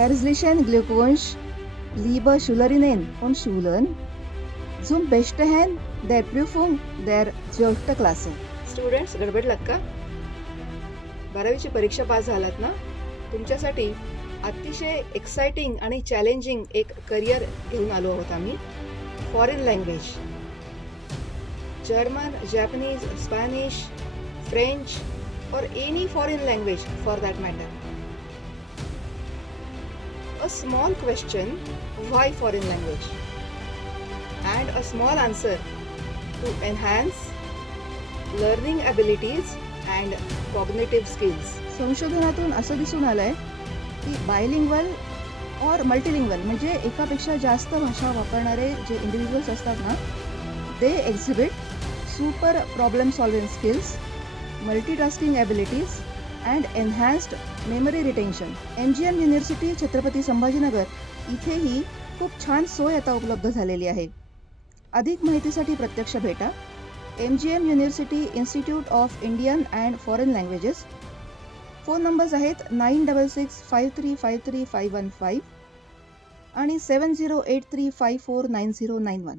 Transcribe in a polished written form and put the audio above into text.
Herzlichen Glückwunsch, liebe Schülerinnen und Schüler, zum Bestehen der Prüfung der 12. Klasse. Students, गडबडलात का? 12वीची परीक्षा pass झालात ना? तुमच्यासाठी अतिशय एक्साइटिंग आणि चॅलेंजिंग एक करिअर घेऊन आलो आहोत आम्ही. Foreign language, German, Japanese, Spanish, French or any foreign language for that matter. A small question, why foreign language? And a small answer to enhance learning abilities and cognitive skills. संशोधनातून असं दिसून आलंय की bilingual और multilingual म्हणजे एकापेक्षा जास्त भाषा वापरणारे जे इंडिव्हिज्युअल्स असतात ना, they exhibit super problem solving skills, multitasking abilities and enhanced memory retention. MGM university Chhatrapati Sambhajinagar इथेही खूप छान सोय आता उपलब्ध झालेली आहे. अधिक माहितीसाठी प्रत्यक्ष भेटा. MGM university institute of Indian and foreign languages. Phone numbers आहेत 9665353515 आणि 7083549091.